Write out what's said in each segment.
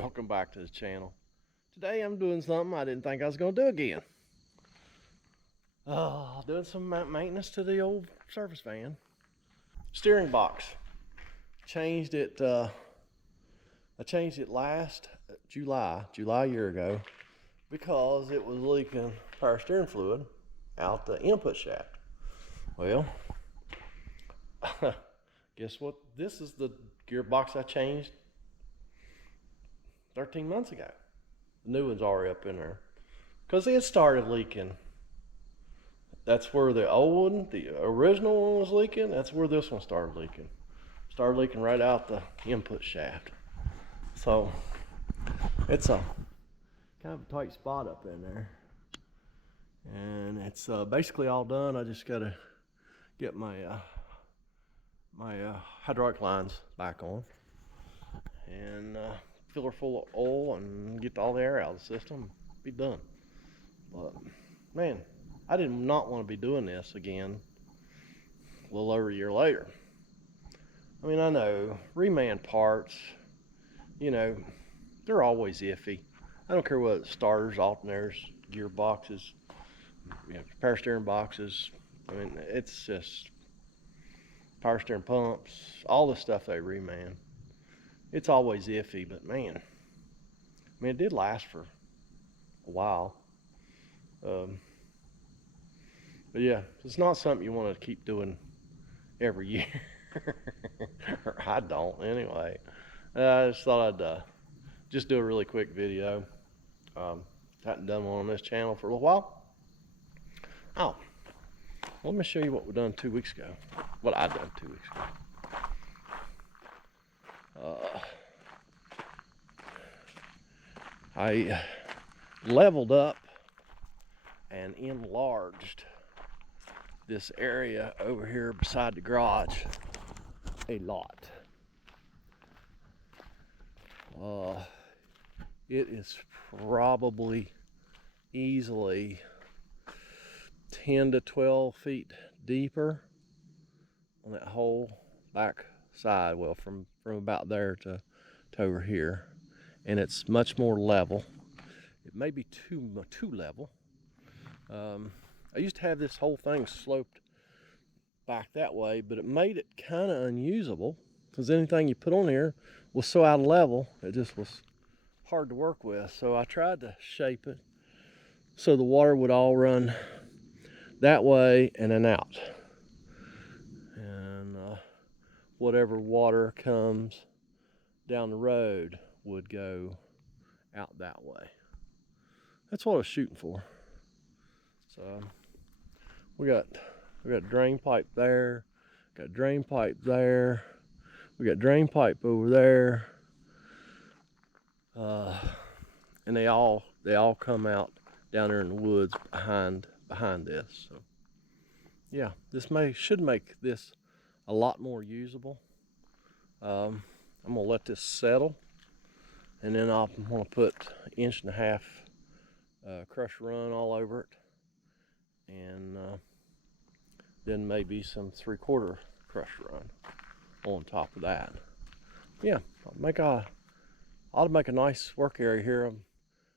Welcome back to the channel. Today I'm doing something I didn't think I was going to do again. Doing some maintenance to the old service van. Steering box. Changed it. I changed it last July a year ago, because it was leaking power steering fluid out the input shaft. Well, guess what? This is the gearbox I changed 13 months ago. The new one's already up in there because it started leaking. That's where the old one, the original one, was leaking. That's where this one started leaking. Started leaking right out the input shaft. So it's a kind of a tight spot up in there, and it's basically all done. I just got to get my hydraulic lines back on and fill her full of oil and get all the air out of the system. Be done. But man, I did not want to be doing this again a little over a year later. I mean, I know reman parts, you know, they're always iffy. I don't care whether it's starters, alternators, gearboxes, you know, power steering boxes. I mean, it's just power steering pumps, all the stuff they reman. It's always iffy, but man, I mean, it did last for a while. But yeah, it's not something you want to keep doing every year. Or I don't anyway. I just thought I'd just do a really quick video. Hadn't done one on this channel for a little while. Oh, let me show you what we done 2 weeks ago. What I done 2 weeks ago. I leveled up and enlarged this area over here beside the garage a lot. It is probably easily 10 to 12 feet deeper on that whole back side. Well, from about there to over here, and it's much more level. It may be too level. I used to have this whole thing sloped back that way, but it made it kind of unusable because anything you put on here was so out of level, it just was hard to work with. So I tried to shape it so the water would all run that way and then out, and whatever water comes down the road would go out that way. That's what I was shooting for. So we got drain pipe there, got drain pipe there, we got drain pipe over there, and they all come out down there in the woods behind this. So yeah, this should make this a lot more usable. I'm gonna let this settle, and then I'm gonna put 1.5 inch crush run all over it, and then maybe some 3/4 crush run on top of that. Yeah, ought to make a nice work area here.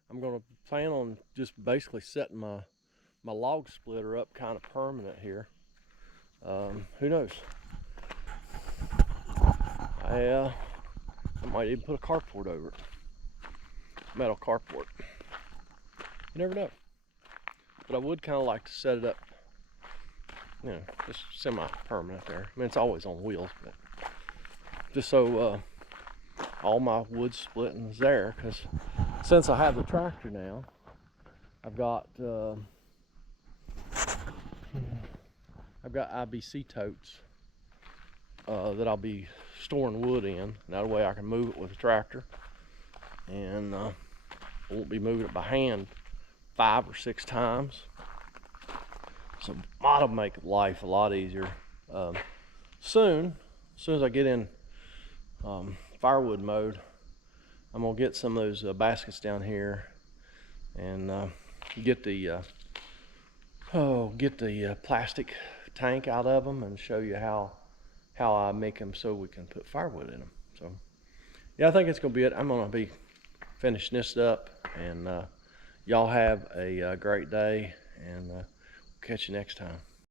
I'm gonna plan on just basically setting my log splitter up kind of permanent here. Who knows? I might even put a carport over it. Metal carport. You never know. But I would kind of like to set it up, you know, just semi-permanent there. I mean, it's always on wheels, but just so all my wood splitting's there, because since I have the tractor now, I've got IBC totes that I'll be storing wood in. That way I can move it with the tractor, and I won't be moving it by hand 5 or 6 times. So that'll make life a lot easier. Soon as I get in firewood mode, I'm gonna get some of those baskets down here and get the plastic tank out of them and show you how I make them so we can put firewood in them. So yeah, I think it's gonna be it. I'm gonna be finishing this up, and y'all have a great day, and catch you next time.